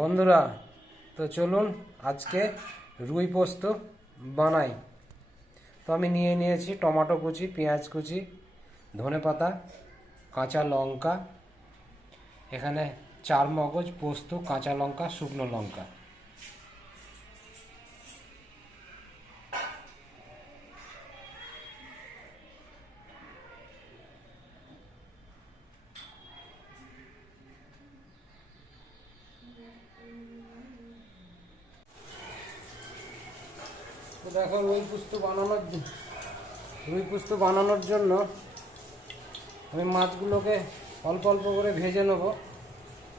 বন্ধুরা, তো চলুন আজকে রুই পোস্ত বানাই। তো আমি নিয়েছি টমেটো কুচি, পেঁয়াজ কুচি, ধনেপাতা, কাঁচা লঙ্কা, এখানে 4 মগজ পোস্ত, কাঁচা লঙ্কা, শুকনো লঙ্কা। তো দেখো, রুই পোস্ত বানানোর জন্য আমি মাছগুলোকে অল্প অল্প করে ভেজে নেব।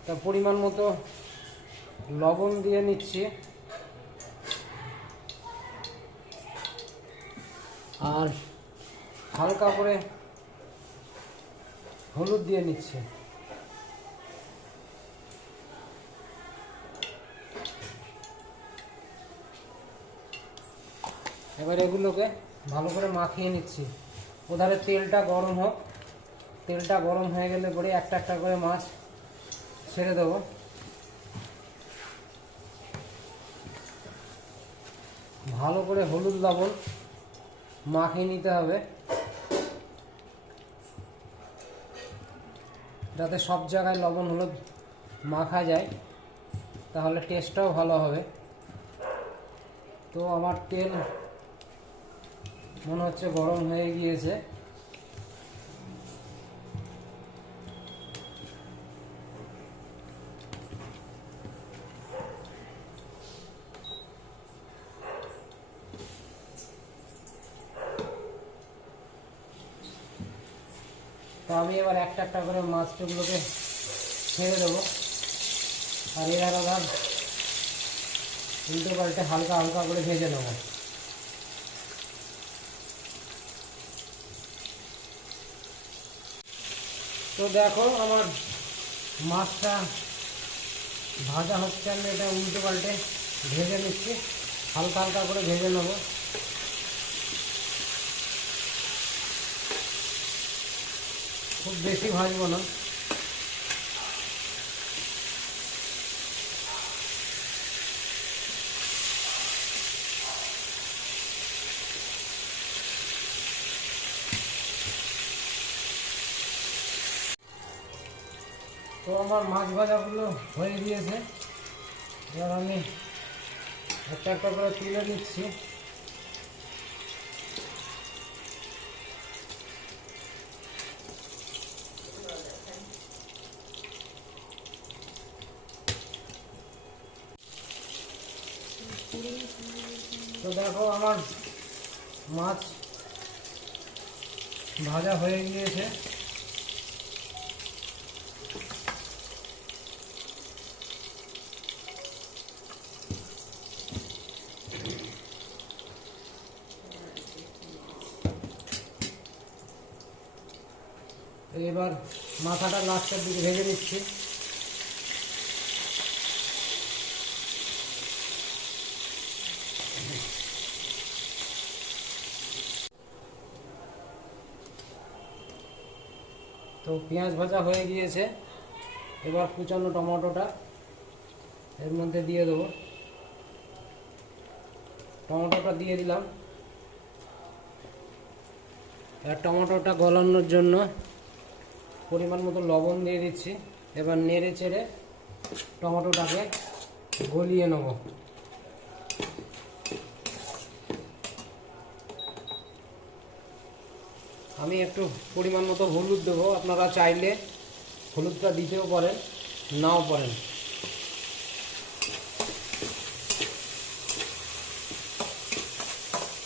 তা পরিমাণ মতো লবণ দিয়ে নিচ্ছি, আর হালকা করে হলুদ দিয়ে নিচ্ছি। এবার এগুলোকে ভালো করে মাখিয়ে নিচ্ছি। ওধারে তেলটা গরম হোক, তেলটা গরম হয়ে গেলে পরে একটা একটা করে মাছ ছেড়ে দেবো। ভালো করে হলুদ লবণ মাখিয়ে নিতে হবে, যাতে সব জায়গায় লবণ হলুদ মাখা যায়, তাহলে টেস্টটাও ভালো হবে। তো আমার তেল মনে হচ্ছে গরম হয়ে গিয়েছে। তো আমি এবার একটা একটা করে মাছগুলোকে ছেড়ে দেবো, আর এর আবার উল্টে পাল্টে হালকা হালকা করে ভেজে নেবো। তো দেখো, আমার মাছটা ভাজা হচ্ছে, আমি এটা উল্টে পাল্টে ভেজে নিচ্ছি, হালকা হালকা করে ভেজে নেবো। খুব বেশি ভাজবো না। তো আমার মাছ ভাজাগুলো হয়ে গিয়েছে, এবার আমি একটা একটা করে তুলে নিচ্ছি। তো দেখো, আমার মাছ ভাজা হয়ে গিয়েছে। এবার মাথাটা লাস্টের দিকে ভেজে নিচ্ছি। তো পেঁয়াজ ভাজা হয়ে গিয়েছে, এবার কুচানো টমেটোটা এর মধ্যে দিয়ে দেবো। টমেটোটা দিয়ে দিলাম। আর টমেটোটা গলানোর জন্য পরিমাণ মতো লবণ দিয়ে দিচ্ছি। এবার নেড়ে চেড়ে টমেটোটাকে গলিয়ে নেব। আমি একটু পরিমাণ মতো হলুদ দেবো, আপনারা চাইলে হলুদটা দিতেও পারেন, নাও পারেন।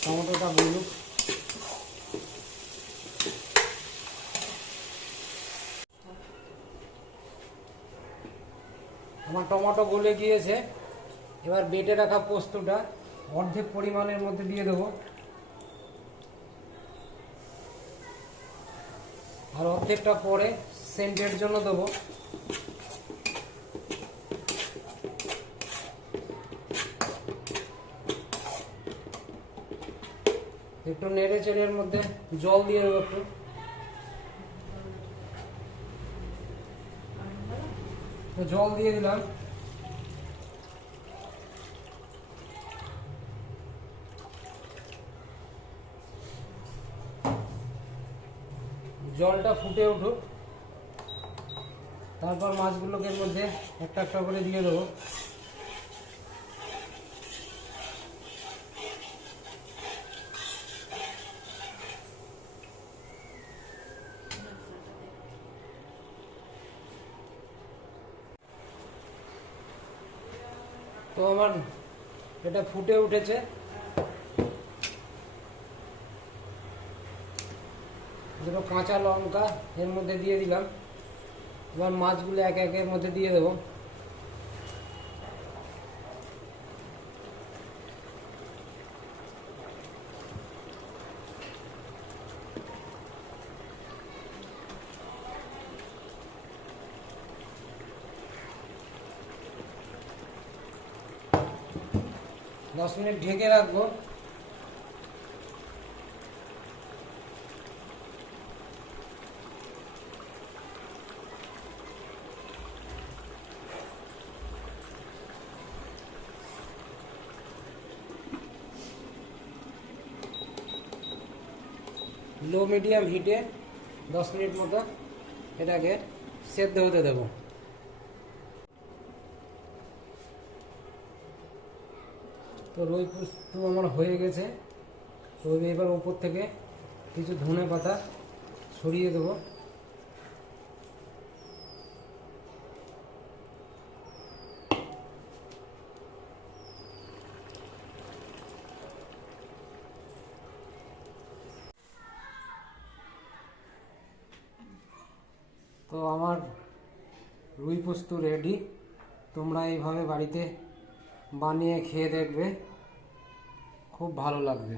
টমেটোটা গলুক। আমার টমেটো গলে গিয়েছে, এবার বেটে রাখা পোস্তটা অর্ধেক পরিমাণের মধ্যে দিয়ে দেবো, আর অর্ধেকটা পরে সেন্টের জন্য দেবো। একটু নেড়ে চেড়ে এর মধ্যে জল দিয়ে দেবো একটু। তো জল দিয়ে দিলাম। ফুটে উঠুক, তারপর মাছগুলোকে এর মধ্যে একটা একটা করে দিয়ে দেবো। তো আমার এটা ফুটে উঠেছে, দুটো কাঁচা লঙ্কা এর মধ্যে দিয়ে দিলাম। এবার মাছগুলো একে একে এর মধ্যে দিয়ে দেবো। দশ মিনিট ঢেকে রাখবো। লো মিডিয়াম হিটে 10 মিনিট মতো এটাকে সেদ্ধ হতে দেবো। তো রুই পোস্ত আমার হয়ে গেছে। তো এবার উপর থেকে কিছু ধনে পাতা ছড়িয়ে দেবো। তো আমার রুই পোস্ত রেডি। তোমরা এইভাবে বাড়িতে বানিয়ে খেয়ে দেখবে, খুব ভালো লাগবে।